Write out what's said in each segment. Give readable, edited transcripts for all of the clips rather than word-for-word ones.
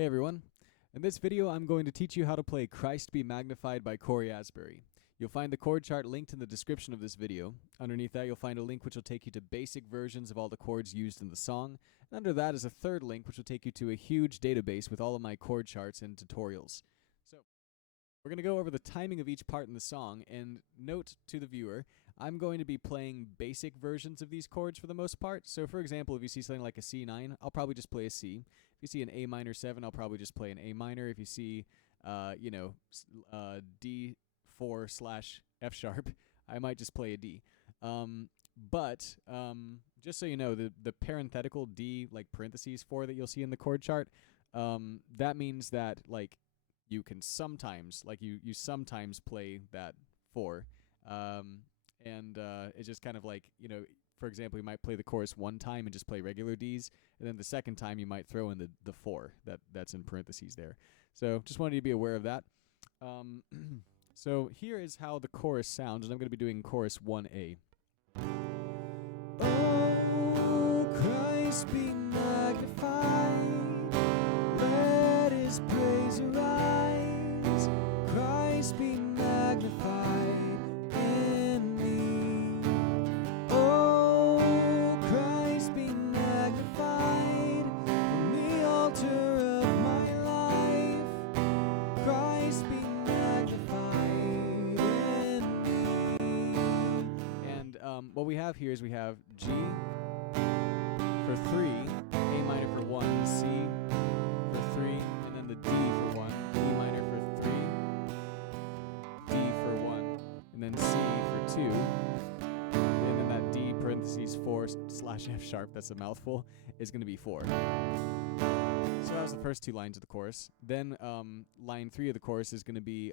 Hey everyone. In this video, I'm going to teach you how to play Christ Be Magnified by Cory Asbury. You'll find the chord chart linked in the description of this video. Underneath that, you'll find a link which will take you to basic versions of all the chords used in the song. And under that is a third link which will take you to a huge database with all of my chord charts and tutorials. So, we're going to go over the timing of each part in the song, and note to the viewer, I'm going to be playing basic versions of these chords for the most part. So for example, if you see something like a C9, I'll probably just play a C. If you see an A minor 7, I'll probably just play an A minor. If you see, D4/F sharp, I might just play a D. But just so you know, the parenthetical D, like parentheses 4 that you'll see in the chord chart, that means that like you can sometimes, like you sometimes play that 4. It's just kind of like, for example, you might play the chorus one time and just play regular Ds, and then the second time you might throw in the 4 that's in parentheses there. So just wanted you to be aware of that. So here is how the chorus sounds, and I'm going to be doing chorus 1A. Oh, Christ be magnified, let his praise arise, Christ be magnified in me. Oh, Christ be magnified on the altar of my life, Christ be magnified in me. And what we have here is we have G for 3, A minor for 1, C for 3, and then the D for 1, E minor for 3, D for 1, and then C for 2, and then that D parentheses 4/F sharp, that's a mouthful, is going to be 4. So that was the first 2 lines of the chorus. Then line 3 of the chorus is going to be,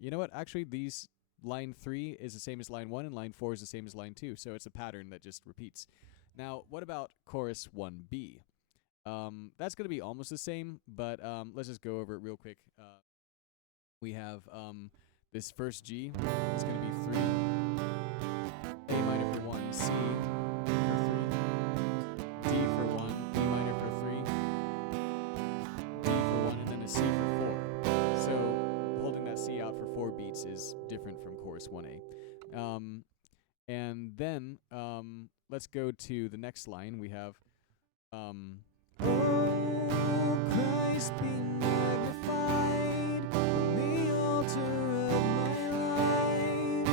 you know what, actually line 3 is the same as line 1, and line 4 is the same as line 2, so it's a pattern that just repeats. Now, what about chorus 1B? That's going to be almost the same, but let's just go over it real quick. We have this first G is going to be 3, A minor for 1, C for 3, D for 1, E minor for 3, D for 1, and then a C for 4. So holding that C out for 4 beats is different from chorus 1A. And then let's go to the next line. We have oh, Christ be magnified on the altar of my life,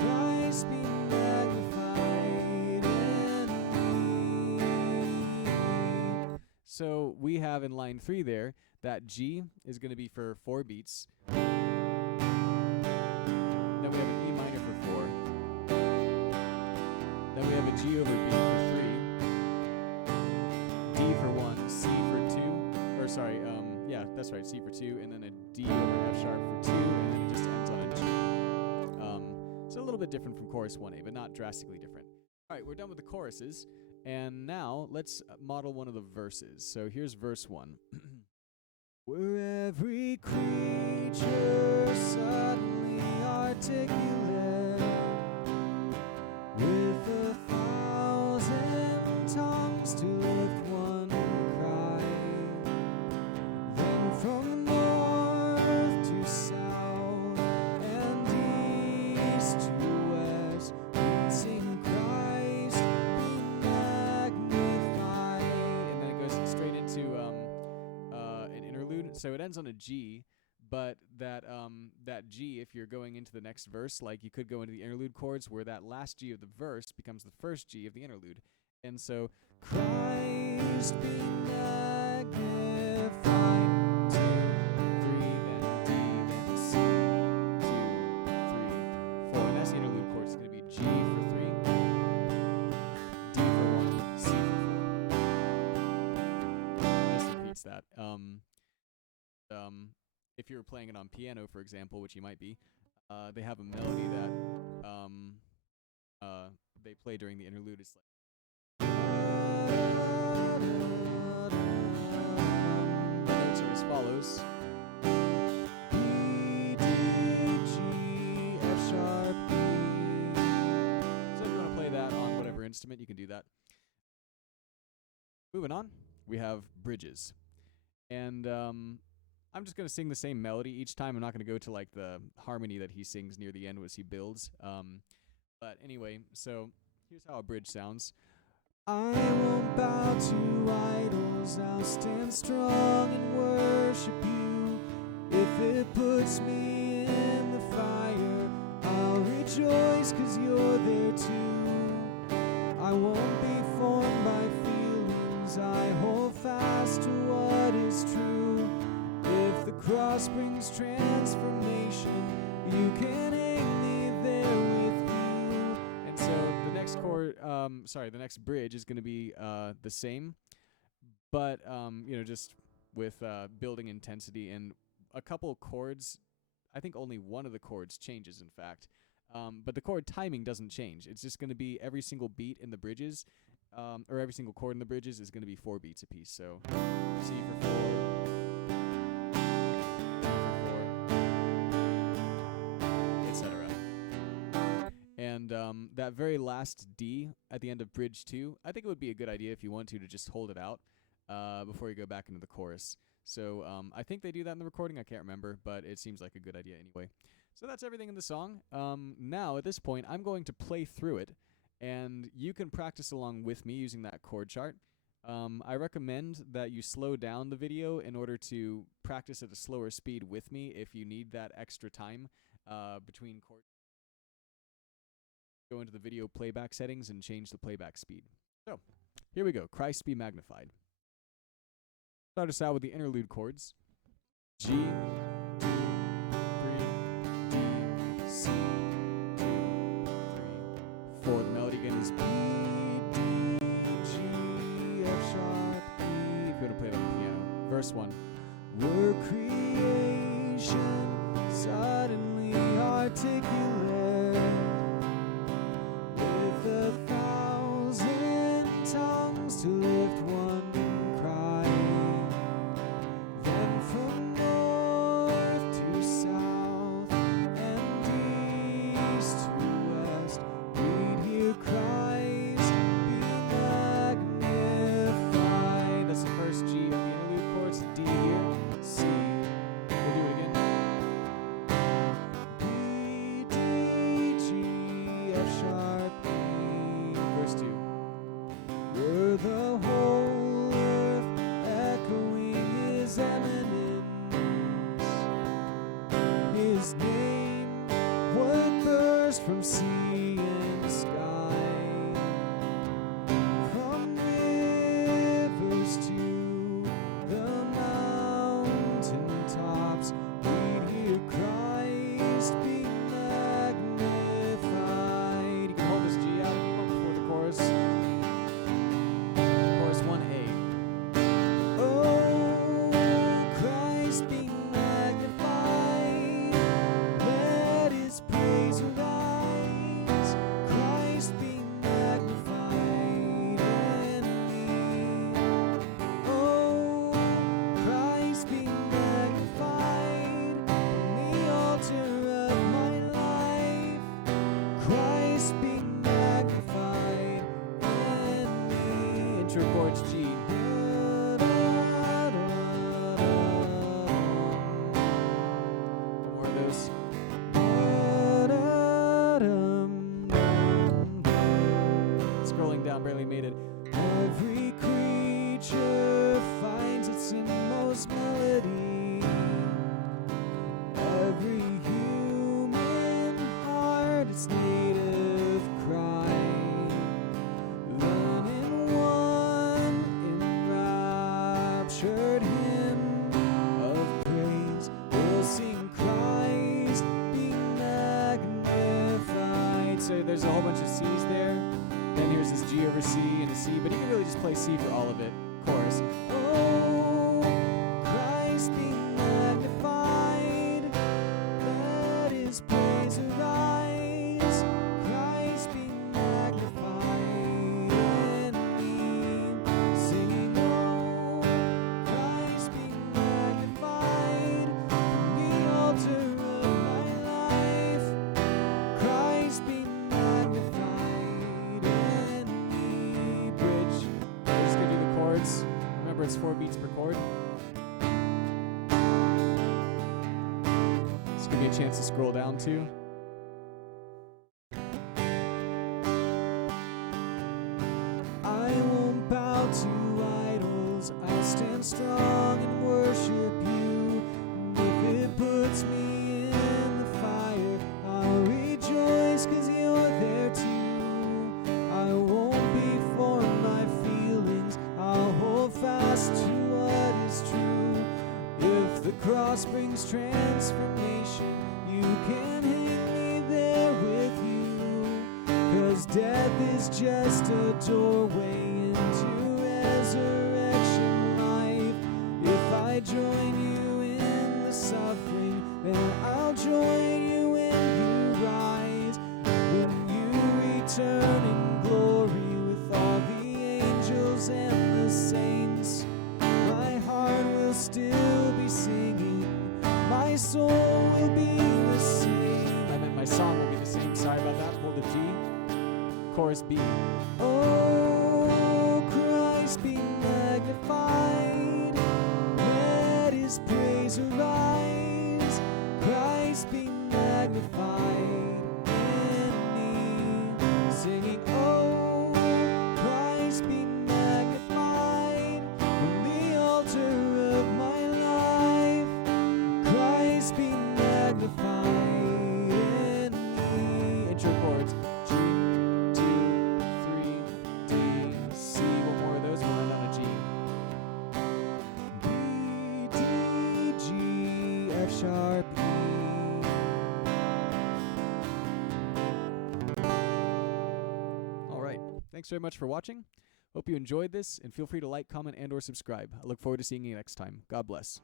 Christ be magnified in me. So we have in line 3 there, that G is going to be for 4 beats. Then we have an E minor for 4. Then we have a G over B for 3. D for 1, C for 2, or sorry, yeah, that's right, C for 2, and then a D over F sharp for 2, and then it just ends on a G. So a little bit different from chorus 1A, but not drastically different. All right, we're done with the choruses, and now let's model one of the verses. So here's verse 1. Were every creature suddenly articulate with 1,000 tongues to lift one cry, then from north to south and east to west we'd sing Christ be magnified. And then it goes straight into an interlude. So it ends on a G, but that G, if you're going into the next verse, like you could go into the interlude chords where that last G of the verse becomes the first G of the interlude. And so, Christ be magnified, 2, 3, then D, then C, 2, 3, 4. And that's the interlude chord. It's going to be G for 3, D for 1, C for 4. This repeats that. If you're playing it on piano, for example, which you might be, they have a melody that they play during the interlude. It's like the notes are as follows: E, D, G, F sharp, E. So if you want to play that on whatever instrument, you can do that. Moving on, we have bridges. And I'm just going to sing the same melody each time. I'm not going to go to like the harmony that he sings near the end as he builds. But anyway, so here's how a bridge sounds. I won't bow to idols, I'll stand strong and worship you. If it puts me in the fire, I'll rejoice 'cause you're there too. I won't be formed by feelings, I hold fast to what is true. If the cross brings transformation, you can hang me there with you. And so the next chord, the next bridge is going to be the same, but just with building intensity and a couple chords. I think only one of the chords changes, in fact. But the chord timing doesn't change. It's just going to be every single beat in the bridges, or every single chord in the bridges is going to be 4 beats apiece. So C for 4, etc. And that very last D at the end of bridge 2, I think it would be a good idea if you want to just hold it out before you go back into the chorus. So I think they do that in the recording. I can't remember, but it seems like a good idea anyway. So that's everything in the song. Now, at this point, I'm going to play through it, and you can practice along with me using that chord chart. I recommend that you slow down the video in order to practice at a slower speed with me if you need that extra time between chords. Go into the video playback settings and change the playback speed. So, here we go. Christ be magnified. Start us out with the interlude chords. G, 2, 3, D, C, 2, 3, 4. The melody again is B, D, G, F sharp, E. If you want to play it on the piano. Verse 1. Were creation suddenly articulate with 1,000 tongues to lift one cry? Then from north to south and east to west, we'd hear Christ be magnified. That's the first G of the interlude chords. D here, C. We'll do it again. B, D, G, F sharp, E. Verse 2. Were the whole earth echoing his eminence, his name would burst from sea and sky, from rivers to the mountain tops. We'd hear Christ be magnified. You can hold this G out if you want before the chorus. Chorus 1A. Oh, Christ be magnified. Let his praise arise. Christ be magnified in me. Oh, Christ be magnified on the altar of my life. Christ be magnified in me. Intro chords G. More of those. Scrolling down, barely made it. Every creature finds its inmost melody. Every human heart its native cry. Then in one enraptured hymn of praise, we'll sing Christ be magnified. So there's a whole bunch of C's there. Then here's this G over C and a C, but you can really just play C for all of it. Chorus. Oh, Christ be magnified. Let his praise arise. Christ be magnified in me. Singing, oh, Christ be magnified from the altar of my life. Christ be magnified in me. Bridge. We're just going to do the chords. Remember, it's 4 beats per chord. give me a chance to scroll down too. I won't bow to idols, I'll stand strong and worship you. And if it puts me in the fire, I'll rejoice 'cause you're there too. I won't be for my feelings, I'll hold fast to what is true. If the cross brings transformation, you can hang me there with you. 'Cause death is just a doorway into resurrection life. If I join you in the suffering, then I'll join you when you rise. When you return in glory with all the angels and the saints, my heart will still be singing, my soul will be the same. I meant my song will be the same. Sorry about that. Hold the G. Chorus B. Oh, Christ be magnified. Let his praise arise. Christ be magnified in me. Singing, oh, Christ be magnified from the altar of my life. Christ be magnified in me. Intro chords. G, 2, 3, D, C. One more of those, we'll end on a G. B, D, G, F sharp, E. All right. Thanks very much for watching. Hope you enjoyed this, and feel free to like, comment, and or subscribe. I look forward to seeing you next time. God bless.